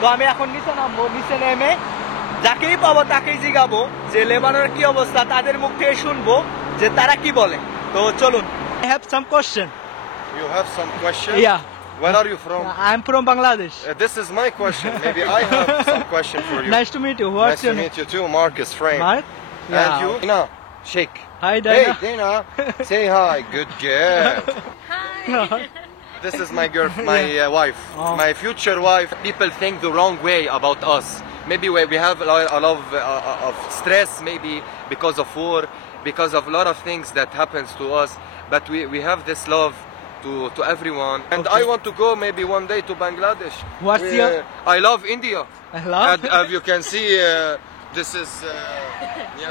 তো আমি এখন নিচে নামবো, নিচে নেমে যাকেই পাবো তাকেই জিগাবো যে লেবাননের কি অবস্থা, তাদের মুখ থেকে শুনবো যে তারা কি বলে। তো চলুন। I have some question. You have some question? Yeah. Where are you from? I'm from Bangladesh. This is my question. Maybe I have some question for you. Nice to meet you. What's Nice your to name? meet you too, Marcus Frame. Mark? And you? Dina, shake. Hi, Dina. Hey, Dina. Say hi. Good girl. Hi. This is my girl, my wife, Oh. my future wife. People think the wrong way about us. Maybe we have a lot of stress, maybe because of war, because of a lot of things that happens to us. But we have this love to everyone. And I want to go maybe one day to Bangladesh. What's your... I love India. Hello? And as you can see, this is...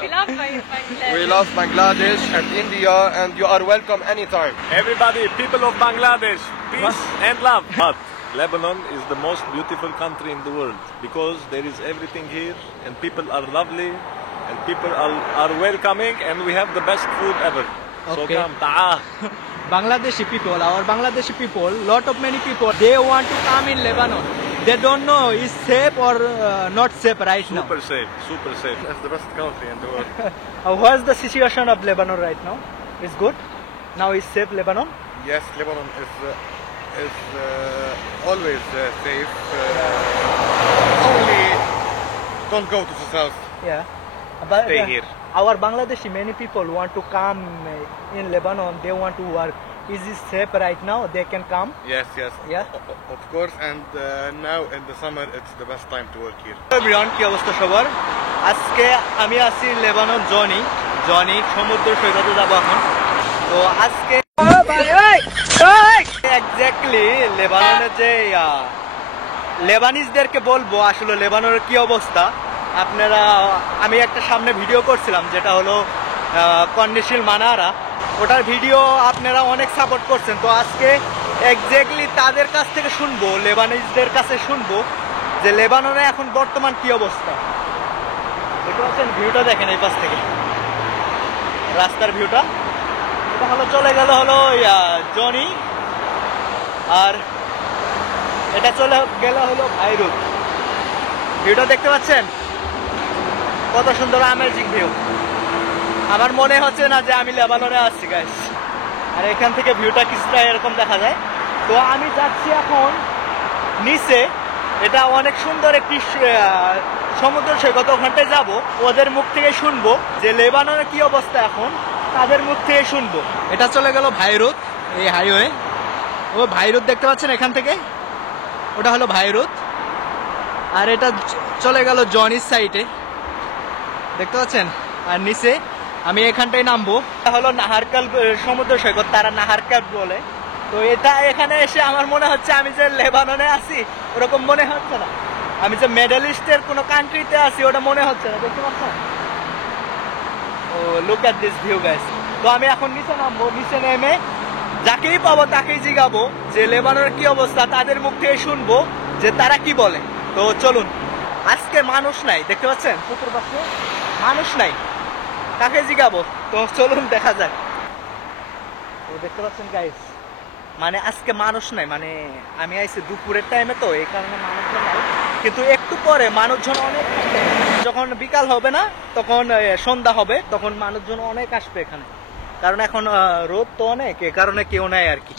We love Bangladesh. We love Bangladesh and India, and you are welcome anytime. Everybody, people of Bangladesh, peace and love. But Lebanon is the most beautiful country in the world because there is everything here and people are lovely and people are welcoming and we have the best food ever. So Okay. come, ta'ah. Bangladeshi people, our Bangladeshi people, lot of many people, they want to come in Lebanon. They don't know is safe or not safe right now. Super safe, super safe. That's the best country in the world. What's the situation of Lebanon right now? Is good? Now is safe Lebanon? Yes, Lebanon is always safe. Only don't go to the south. Yeah. But Stay here. Our Bangladeshi, many people want to come in Lebanon. They want to work. Is it safe right now? They can come? Yes, yes. Yeah. Of course, and now in the summer it's the best time to work here. Everyone, কি অবস্থা সবার? আজকে আমি আছি Lebanon Johnny সমুদ্র সৈকতে যাব এখন। তো আজকে এক্স্যাক্টলি লেবাননের যে লেবানিজদেরকে বলবো আসলে লেবাননের কি অবস্থা। আপনারা, আমি একটা সামনে ভিডিও করছিলাম যেটা হলো কন্ডিশনাল মানারা, ওটার ভিডিও আপনারা অনেক সাপোর্ট করছেন। তো আজকে এক্স্যাক্টলি তাদের কাছ থেকে শুনবো, লেবানিজদের কাছে শুনবো যে লেবাননে এখন বর্তমান কি অবস্থা। দেখতে পাচ্ছেন ভিউটা, দেখেন এই পাশ থেকে রাস্তার ভিউটা। এটা হলো চলে গেল হলো জনি, আর এটা চলে গেল হলো ভাইরুত। ভিউটা দেখতে পাচ্ছেন কত সুন্দর অ্যামেজিং ভিউ। আমার মনে হচ্ছে না যে আমি লেবাননে আসছি গাইস। আর এখান থেকে ভিউটা কিছুটা এরকম দেখা যায়। তো আমি যাচ্ছি এখন নিচে, এটা অনেক সুন্দর একটি সমুদ্র সৈকত, ওখানটায় যাব। ওদের মুখ থেকে শুনবো যে লেবাননের কি অবস্থা এখন, তাদের মুখ থেকে শুনবো। এটা চলে গেল ভাইরুত, এই হাইওয়ে। ও ভাইরুত দেখতে পাচ্ছেন এখান থেকে, ওটা হলো ভাইরুত। আর এটা চলে গেল জনির সাইডে, দেখতে পাচ্ছেন। আর নিচে আমি এখানটাই নামবো, এটা হলো নাহারকাল সমুদ্র সৈকত, তারা নাহারকাল বলে। তো এটা এখানে এসে আমার মনে হচ্ছে আমি যে লেবাননে আছি ওরকম মনে হচ্ছে না, আমি যে মিডল ইস্টের কোনো কান্ট্রিতে আছি ওটা মনে হচ্ছে না, দেখতে পাচ্ছেন। Oh look at this view guys. তো আমি এখন নিচে নামবো, নিচে নেমে যাকেই পাবো তাকেই জিগাবো যে লেবাননের কি অবস্থা, তাদের মুখ থেকে শুনবো যে তারা কি বলে। তো চলুন। আজকে মানুষ নাই, দেখতে পাচ্ছেন পুকুর পাশে মানুষ নাই, কাকে জিগাবো? তো চলুন দেখা যাক। তো দেখতে পাচ্ছেন গাইস, মানে আজকে মানুষ নাই, মানে আমি আইছি দুপুরের টাইমে, তো এই কারণে মানুষজন নাই। কিন্তু একটু পরে মানুষজন অনেক আসবে, যখন বিকাল হবে না তখন সন্ধ্যা হবে, তখন মানুষজন অনেক আসবে এখানে। কারণ এখন রোদ তো অনেক, এ কারণে কেউ নাই আর কি।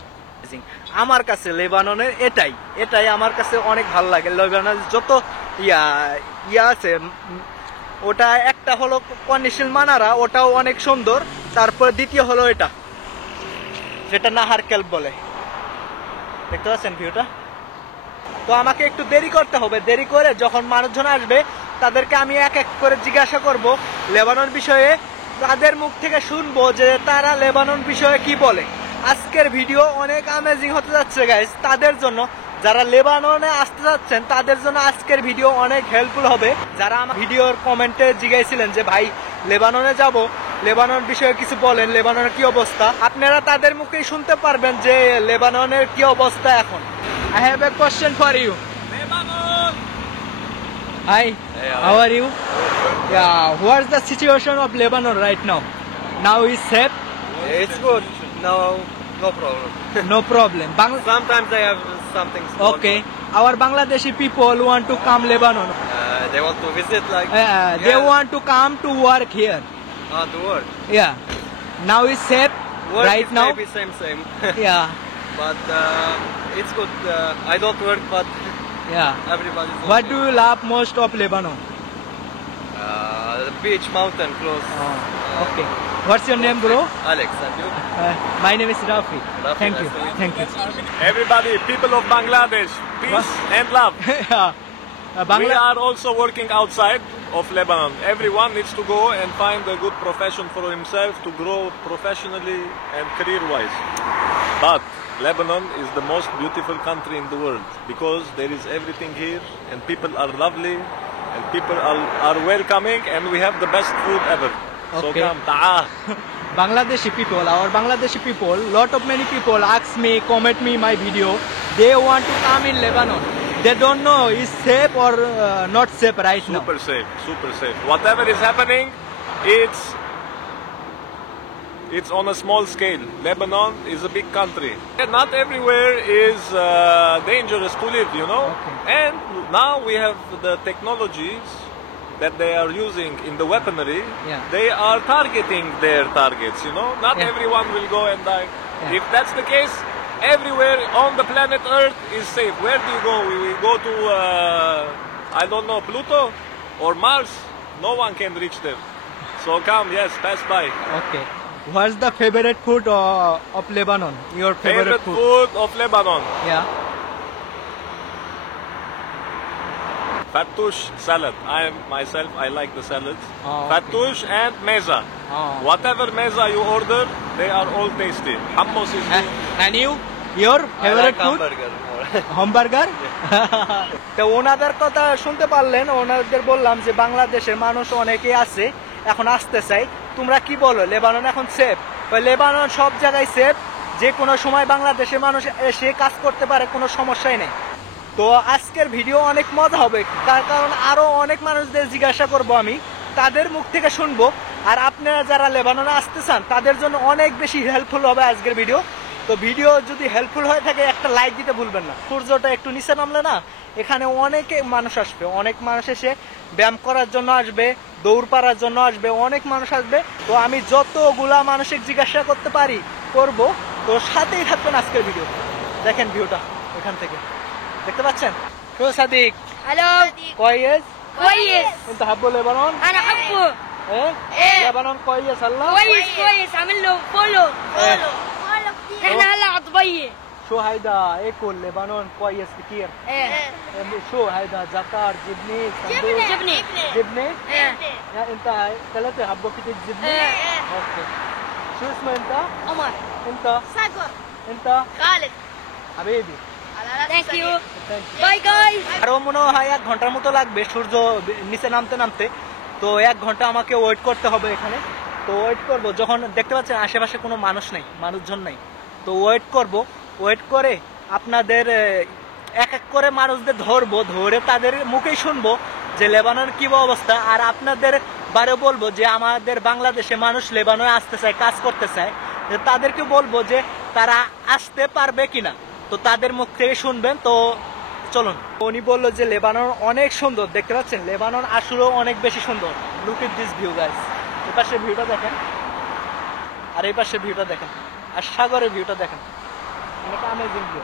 আমার কাছে লেবাননের এটাই আমার কাছে অনেক ভালো লাগে। লেবাননের যত ইয়া আছে, ওটা একটা হলো কন্ডিশনাল মানারা, ওটাও অনেক সুন্দর। তারপর দ্বিতীয় হলো এটা, যেটা নাহারকেল বলে, দেখতে পাচ্ছেন ভিউটা। তো আমাকে একটু দেরি করতে হবে, দেরি করে যখন মানুষজন আসবে তাদেরকে আমি এক এক করে জিজ্ঞাসা করব লেবানন বিষয়ে, তাদের মুখ থেকে শুনবো যে তারা লেবানন বিষয়ে কি বলে। আজকের ভিডিও অনেক অ্যামেজিং হতে যাচ্ছে গাইস, তাদের জন্য যারা লেবাননে আসতে যাচ্ছেন তাদের জন্য আজকের ভিডিও অনেক হেল্পফুল হবে। যারা আমার ভিডিওর কমেন্টে জিজ্ঞাসিলেন যে ভাই লেবাননে যাব, লেবানন বিষয়ে কিছু বলেন, লেবাননের কি অবস্থা, আপনারা তাদের মুখেই শুনতে পারবেন যে লেবাননের কি অবস্থা এখন। I have a question for you. Lebanon! Hi, how are you? Yeah, what's the situation of Lebanon right now? Now is safe? It's good. No problem. No problem. Sometimes I have something small. Okay. our Bangladeshi people want to come Lebanon. They want to visit like They want to come to work here. the world. Yeah. Now it's safe Work right is now. maybe same. Yeah. But it's good. I don't work, but Yeah. everybody's What okay. do you love most of Lebanon? The beach, mountain, close. Okay. What's your name, bro? Alex, and you? My name is Rafi. Rafi, Thank you. nice to meet Thank you. Everybody, people of Bangladesh, peace and love. Yeah. We Bangla- are also working outside of Lebanon. Everyone needs to go and find a good profession for himself to grow professionally and career-wise. But Lebanon is the most beautiful country in the world because there is everything here and people are lovely and people are welcoming and we have the best food ever. So Okay. come, ta'ah. Bangladeshi people, our Bangladeshi people, lot of many people ask me, comment me my video. They want to come in Lebanon. They don't know is safe or not safe right now. Super safe, super safe. Whatever is happening, it's on a small scale. Lebanon is a big country. And not everywhere is dangerous to live, you know. Okay. And now we have the technologies that they are using in the weaponry. Yeah. They are targeting their targets, you know. Not Yeah. everyone will go and die. Yeah. If that's the case, everywhere on the planet Earth is safe. Where do you go? We will go to, I don't know, Pluto or Mars? No one can reach there. So come, yes, pass by. Okay. What's the favorite food of Lebanon? Your favorite food? food of Lebanon? Yeah. Fattoush salad. I like the salads. Oh, okay. Fattoush and meza. Oh. Whatever meza you order, they are all tasty. Hummus is good. And you? Your I favorite like food? hamburger more. Hamburger তো ওনাদের কথা শুনতে পারলেন ওনাদের বললাম যে বাংলাদেশের মানুষ অনেকেই আছে এখন আসতে চাই তোমরা কি বলো লেবানন এখন সেফ লেবানন সব জায়গায় সেফ যে কোনো সময় বাংলাদেশের মানুষ এসে কাজ করতে পারে কোনো সমস্যাই নেই তো আজকের ভিডিও অনেক মজা হবে তার কারণ আরো অনেক মানুষদের জিজ্ঞাসা করব আমি তাদের মুখ থেকে শুনবো আর আপনারা যারা লেবাননে আসতে চান তাদের জন্য অনেক বেশি হেল্পফুল হবে আজকের ভিডিও তো ভিডিও যদি হেল্পফুল হয়ে থাকে একটা লাইক দিতে ভুলবেন না সূর্যটা একটু নিচে নামলে না এখানে অনেকে মানুষ আসবে অনেক মানুষ এসে ব্যায়াম করার জন্য আসবে দৌড় পাড়ার জন্য আসবে অনেক মানুষ আসবে তো আমি যতগুলা মানুষের জিজ্ঞাসা করতে পারি করব তো সাথেই থাকবেন আজকের ভিডিও দেখেন ভিউটা এখান থেকে দেখতে পাচ্ছেন তো সাদিক الو كويس كويس انت حبه لبنان انا احبه ايه إيه. لبنان كويس هلا كويس عامل له فولو احنا هلا على دبي شو هيدا اكل لبنان كويس كتير ايه شو هيدا زكار جبنه سندويش جبني جبنه ايه يا انت ثلاثة حبوا كتير جبنه إيه. اوكي شو اسمه انت عمر انت ساقر انت خالد حبيبي ثانك يو Thank you. باي جايز আরো মনে হয় 1 ঘন্টার মতো লাগবে সূর্য নিচে নামতে নামতে তো 1 ঘন্টা আমাকে ওয়েট করতে হবে এখানে তো ওয়েট করব যখন দেখতে পাচ্ছেন আশেপাশে কোনো মানুষ নেই মানুষজন নাই তো ওয়েট করব ওয়েট করে আপনাদের এক এক করে মানুষদের ধরবো ধরে তাদের মুখেই শুনবো যে লেবাননের কি অবস্থা আর আপনাদের বারে বলবো যে আমাদের বাংলাদেশে মানুষ লেবাননে আসতে চায় কাজ করতে চায় তাদেরকে বলবো যে তারা আসতে পারবে কিনা তো তাদের মুখ থেকে শুনবেন তো চলুন উনি বললো যে লেবানন অনেক সুন্দর দেখতে পাচ্ছেন লেবানন আসলে অনেক বেশি সুন্দর look at this view guys এই পাশের ভিউটা দেখেন আর এই পাশের ভিউটা দেখেন আর সাগরের ভিউটা দেখেন অনেক অ্যামেজিং ভিউ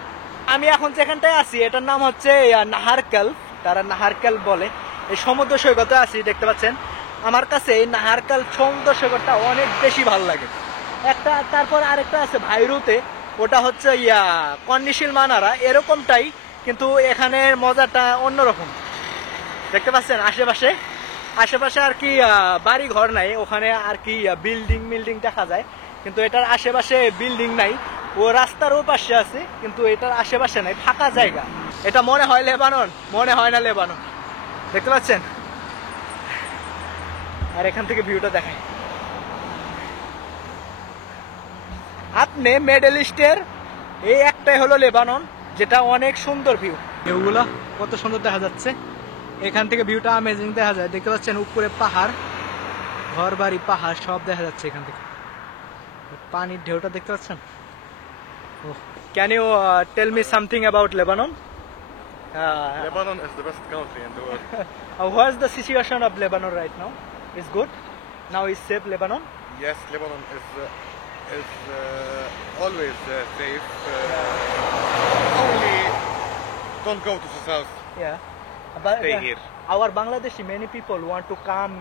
আমি এখন যেখানটায় আছি এটার নাম হচ্ছে নাহারকাল তারা নাহারকাল বলে এই সমুদ্র সৈকতে আছি দেখতে পাচ্ছেন আমার কাছে এই নাহারকাল সমুদ্র সৈকতটা অনেক বেশি ভালো লাগে একটা তারপর আরেকটা আছে ভাইরুতে ওটা হচ্ছে কন্ডিশিল মানারা এরকমটাই কিন্তু এখানের মজাটা অন্যরকম দেখতে পাচ্ছেন আশেপাশে আর কি বাড়ি ঘর নাই ওখানে আর কি বিল্ডিং দেখা যায় কিন্তু এটার আশেপাশে বিল্ডিং নাই ও রাস্তার ওই পাশে আছে কিন্তু এটার আশেপাশে নাই ফাঁকা জায়গা এটা মনে হয় লেবানন মনে হয় না লেবানন দেখতে পাচ্ছেন আর এখান থেকে ভিউটা দেখায় আপনি মিডল ইস্টের এই একটাই হলো লেবানন যেটা অনেক সুন্দর ভিউ ভিউগুলো কত সুন্দর দেখা যাচ্ছে এখান থেকে ভিউটা অ্যামেজিং দেখা যায় দেখতে পাচ্ছেন উপরে পাহাড় ঘর বাড়ি পাহাড় সব দেখা যাচ্ছে এখান থেকে পানির ঢেউটা দেখতে পাচ্ছেন can you tell me something about Lebanon Lebanon is the best country in the world. What's the situation of Lebanon right now? It's good. Now is safe Lebanon. Yes, Lebanon is always safe. Only don't go to the south. Yeah. But Stay here. our Bangladeshi, many people want to come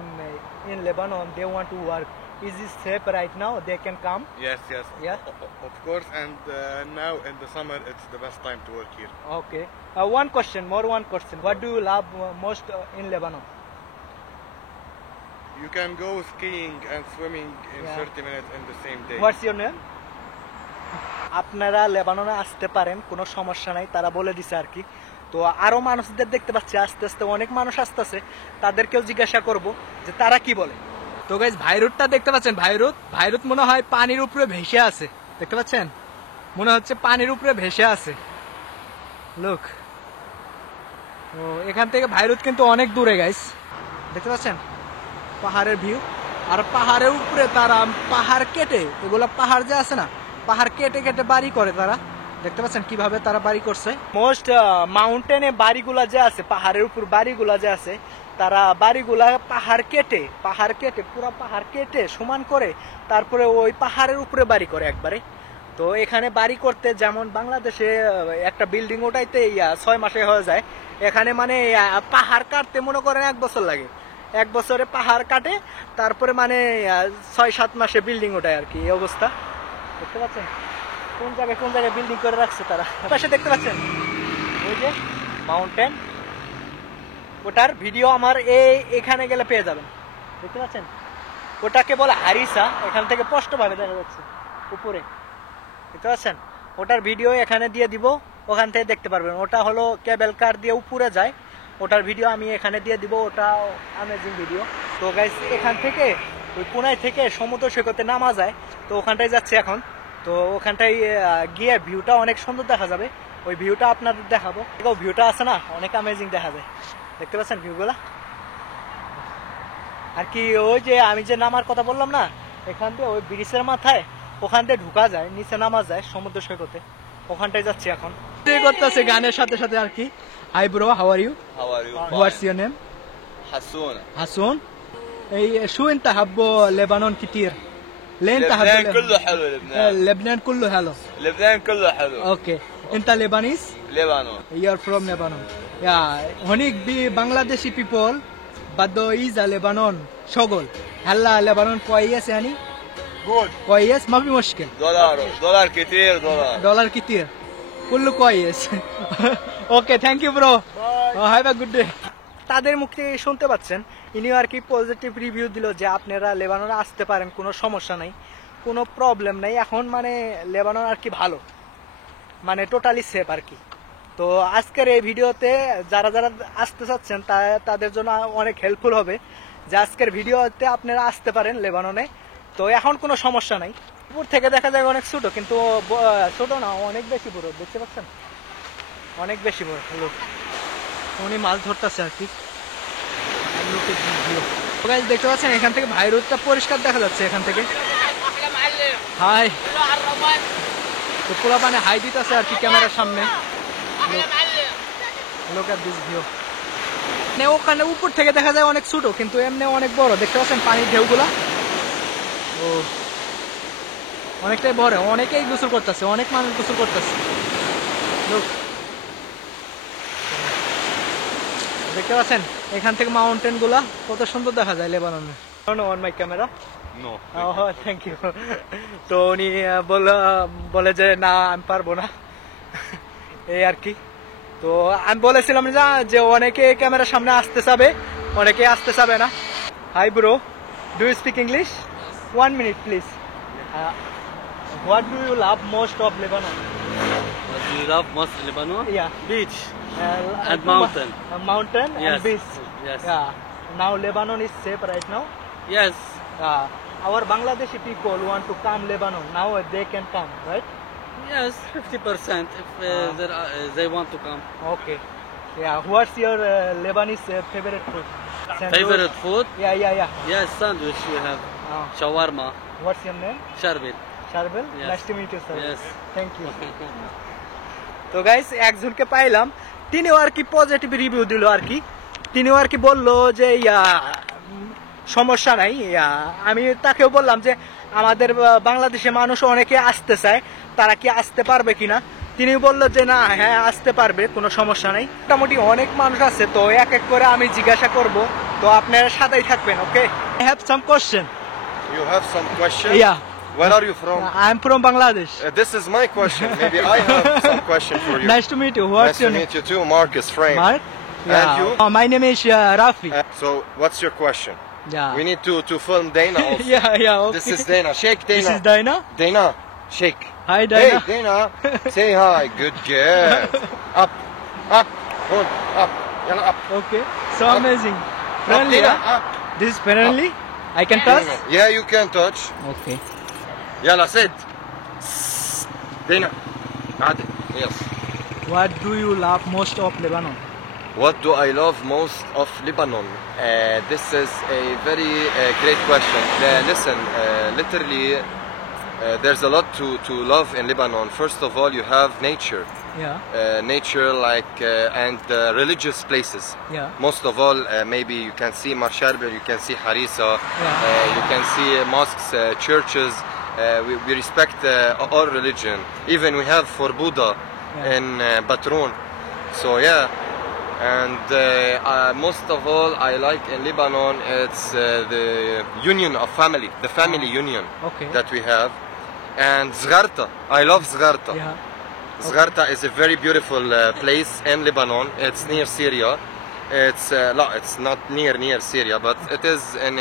in Lebanon. They want to work. Is it safe right now? They can come. Yes, yes. Yeah. Of course, and now in the summer it's the best time to work here. Okay. One question. What do you love most in Lebanon? You can go skiing and swimming in Yeah. 30 minutes in the same day. What's your name? আপনারা লেবাননে আসতে পারেন, কোনো সমস্যা নাই, তারা বলে দিছে আর কি। তো আরো মানুষদের দেখতে পাচ্ছি আস্তে আস্তে অনেক মানুষ আসতেছে, তাদেরকেও জিজ্ঞাসা করব যে তারা কি বলে। তো গাইস ভাইরুটটা দেখতে পাচ্ছেন, ভাইরুট মনে হয় পানির উপরে ভেসে আছে, দেখতে পাচ্ছেন, মনে হচ্ছে পানির উপরে ভেসে আছে। লুক, তো এখান থেকে ভাইরুট কিন্তু অনেক দূরে গাইস, দেখতে পাচ্ছেন পাহাড়ের ভিউ। আর পাহাড়ের উপরে তারা পাহাড় কেটে, এগুলা পাহাড় যে আছে না, পাহাড় কেটে কেটে বাড়ি করে তারা, দেখতে পাচ্ছেন কিভাবে তারা বাড়ি করছে। মোস্ট মাউন্টেনে বাড়িগুলা যে আছে, পাহাড়ের উপর বাড়িগুলা যে আছে, তারা বাড়িগুলা পাহাড় কেটে পুরো পাহাড় কেটে সমান করে তারপরে ওই পাহাড়ের উপরে বাড়ি করে একবারে। তো এখানে বাড়ি করতে যেমন বাংলাদেশে একটা বিল্ডিং ওঠাইতে 6 মাসে হয়ে যায়, এখানে মানে পাহাড় কাটতে মনে করেন 1 বছর লাগে। 1 বছরে পাহাড় কাটে, তারপরে মানে 6-7 মাসে বিল্ডিং ওঠায় আর কি, এই অবস্থা। দেখতে পাচ্ছেন কোন জায়গায় বিল্ডিং করে রাখছে তারা। পাশে দেখতে পাচ্ছেন ওই যে মাউন্টেন, ওটার ভিডিও আমার এখানে গেলে পেয়ে যাবেন, দেখতে পাচ্ছেন। ওটাকে বলে হারিসা, এখান থেকে স্পষ্টভাবে দেখা যাচ্ছে উপরে, দেখতে পাচ্ছেন। ওটার ভিডিও এখানে দিয়ে দিব, ওখান থেকে দেখতে পারবেন। ওটা হলো কেবল কার দিয়ে উপরে যায়, ওটার ভিডিও আমি এখানে দিয়ে দিব, ওটা অ্যামেজিং ভিডিও। তো গাইস এখান থেকে ওই কোনায় থেকে সমুদ্র সৈকতে নামা যায়, তো ওখানটায় যাচ্ছে এখন। তো ওখানটায় গিয়ে ভিউটা অনেক সুন্দর দেখা যাবে, ওই ভিউটা আপনাদের দেখাবো। ভিউটা আছে না, অনেক অ্যামেজিং দেখা যায়, দেখতে পাচ্ছেন ভিউগুলা। আর কি ওই যে আমি যে নামার কথা বললাম না, এখান থেকে ওই ব্রিজের মাথায় ওখান থেকে ঢুকা যায়, নিচে নামা যায় সমুদ্র সৈকতে, ওখানটায় যাচ্ছি এখন। করতেছে গানের সাথে সাথে আর কি। Hi bro, how are you? How are you? What's your name? Hassouna. حسون. شو انت حبه لبنان كتير؟ ليه انت لبنان حبه كله حلو لبنان. لبنان كله حلو. لبنان كله حلو. اوكي. انت لبنانيز؟ لبنان. You're from Lebanon. Yeah. هناك بنغلاديشي people بدو يجا لبنان شغل. هلا لبنان كويس يعني؟ Good. كويس ما في مشكل. دولار كتير دولار. دولار كتير. كله كويس. اوكي ثانك يو برو. هاف ا good day. তাদের মুখ থেকে শুনতে পাচ্ছেন, ইনিও আর কি পজিটিভ রিভিউ দিল যে আপনারা লেবাননে আসতে পারেন, কোনো সমস্যা নাই, কোনো প্রবলেম নাই। এখন মানে লেবানন আর কি ভালো, মানে টোটালি সেফ আর কি। তো আজকের এই ভিডিওতে যারা যারা আসতে চাচ্ছেন তাদের জন্য অনেক হেল্পফুল হবে যে আজকের ভিডিওতে আপনারা আসতে পারেন লেবাননে। তো এখন কোনো সমস্যা নাই। উপর থেকে দেখা যায় অনেক ছোট, কিন্তু ছোট না, অনেক বেশি বড়, দেখতে পাচ্ছেন অনেক বেশি বড়। লোক উনি মাছ ধরতেছে আর কি। দেখতে পাচ্ছেন এখান থেকে ভাইরুটটা পরিষ্কার দেখা যাচ্ছে এখান থেকে। হাই, তো পোলা পানে হাই দিতেছে আর কি ক্যামেরার সামনে। লোক আর দিস ভিউ, ওখানে উপর থেকে দেখা যায় অনেক ছোট, কিন্তু এমনি অনেক বড়, দেখতে পাচ্ছেন পানির ঢেউগুলা। ও অনেকটাই বড়, অনেকেই গোসল করতেছে, অনেক মানুষ গোসল করতেছে। লোক দেখতে পাচ্ছেন এখান থেকে মাউন্টেন গুলা কত সুন্দর দেখা যায় লেবাননে। On my camera. No. Thank you. তো উনি বলে যে না আমি পারবো না, এই আর কি। তো আমি বলেছিলাম যে অনেকে ক্যামেরার সামনে আসতে চাবে, অনেকে আসতে চাবে না। Hi bro, do you speak English? 1 minute please. What do you love most of Lebanon? What do you love most in Lebanon? Yeah. Beach. And mountain. Mountain and Yes. beach. Yes. Yeah. Now Lebanon is safe right now. Yes. Our Bangladeshi people want to come Lebanon. Now they can come, right? Yes, 50% if they want to come. Okay. Yeah. What's your Lebanese favorite food? Sandwich? Favorite food? Yeah. Yes, sandwich we have. Shawarma. What's your name? Sharbil. Sharbel? Yes. Nice to meet you, sir. Yes. Thank you. তো guys একজনকে পাইলাম, তিনিও আর কি positive review দিল আর কি। তিনিও আর কি বললো যে সমস্যা নাই। আমি তাকেও বললাম যে আমাদের বাংলাদেশে মানুষ অনেকে আসতে চায়, তারা কি আসতে পারবে কিনা। তিনি বললো যে না, হ্যাঁ আসতে পারবে, কোনো সমস্যা নাই। মোটামুটি অনেক মানুষ আছে, তো এক এক করে আমি জিজ্ঞাসা করব, তো আপনারা সাথেই থাকবেন। Okay, I have some question. You have some question? Yeah. Where are you from? I am from Bangladesh. This is my question. Maybe I have some question for you. Nice to meet you. What's Nice your to name? meet you too, Marcus Frame. Mark? And you? My name is Rafi. So, what's your question? Yeah. We need to film Dana also. Yeah, okay. This is Dana. Shake Dana. This is Dana. Dana, shake. Hi, Dana. Hey, Dana. Say hi. Good girl. Up, up, hold, up. Yalla, up. Okay. So Up. amazing. Up, Friendly, Dana, huh? up. This is friendly. I can touch. Yeah, you can touch. Okay. Yalla, sit. Dana. Adil. Yes. What do you love most of Lebanon? What do I love most of Lebanon? This is a very great question. Listen, literally, there's a lot to love in Lebanon. First of all, you have nature. Yeah. Nature and religious places. Yeah. Most of all, maybe you can see Marsharber, you can see Harissa, you can see mosques, churches. We respect all religion. Even we have for Buddha in Batroun. So yeah. And most of all, I like in Lebanon, it's the union of family, the family union Okay. that we have. And Zgharta, I love Zgharta. Yeah. Zgharta is a very beautiful place in Lebanon. It's near Syria. It's it's not near Syria, but it is in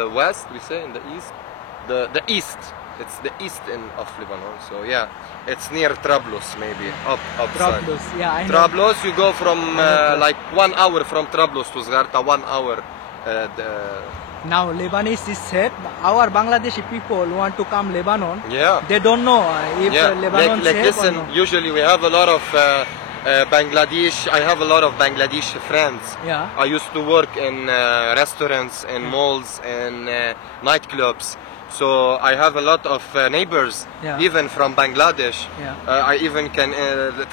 the west. We say in the east, the east. It's the east of Lebanon. So yeah, it's near Trablus, maybe upside. Trablus. Yeah, I know. Trablus, you go from like 1 hour from Trablus to Zgharta, 1 hour. Now Lebanese is said our Bangladeshi people want to come Lebanon. Yeah. They don't know if Yeah, Lebanon like safe listen, or no. usually we have a lot of Bangladesh. I have a lot of Bangladeshi friends. Yeah. I used to work in restaurants, in malls, in nightclubs. So I have a lot of neighbors, Yeah. even from Bangladesh. Yeah. I even can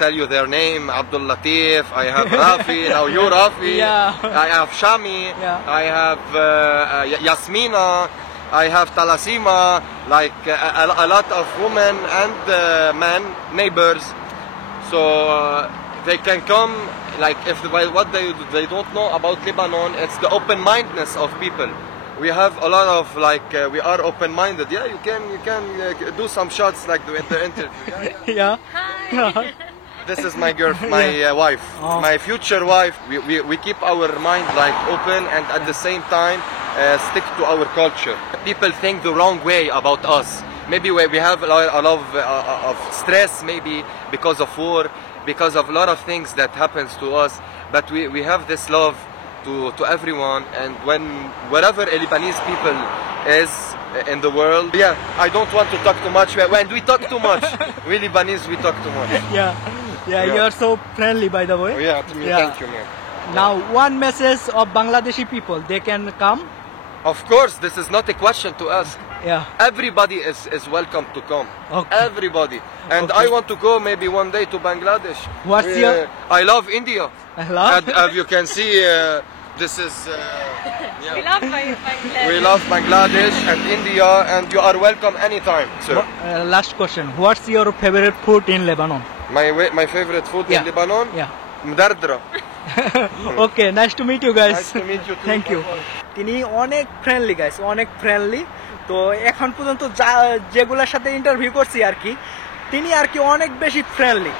tell you their name, Abdul Latif. I have Rafi. Now you Rafi. Yeah. I have Shami. Yeah. I have Yasmina. I have Talasima. Like a lot of women and men, neighbors. So they can come. Like if what they don't know about Lebanon, it's the open-mindedness of people. We have a lot of we are open-minded. Yeah, you can do some shots like the interview. Yeah. Yeah. This is my girl, my wife, Oh. my future wife. We keep our mind like open and at the same time stick to our culture. People think the wrong way about us. Maybe we have a lot of stress, maybe because of war, because of a lot of things that happens to us. But we have this love to everyone, and wherever Lebanese people is in the world. Yeah, I don't want to talk too much. When we talk too much, we Lebanese, we talk too much. Yeah, you are so friendly, by the way. Yeah, thank you, man. Now, one message of Bangladeshi people, they can come. Of course, this is not a question to ask. Yeah. Everybody is welcome to come. Okay. Everybody. And Okay. I want to go maybe one day to Bangladesh. What's your- I love India. I love. And as you can see, this is. We love Bangladesh. We love Bangladesh and India, and you are welcome anytime, sir. Last question. What's your favorite food in Lebanon? My favorite food Yeah. in Lebanon? Yeah. Mdardra. Okay, nice to meet you guys. Nice to meet you too. Thank you. তিনি অনেক friendly guys, অনেক friendly. তো এখন পর্যন্ত যেগুলোর সাথে interview করছি আর কি, তিনি আর কি অনেক বেশি ফ্রেন্ডলি।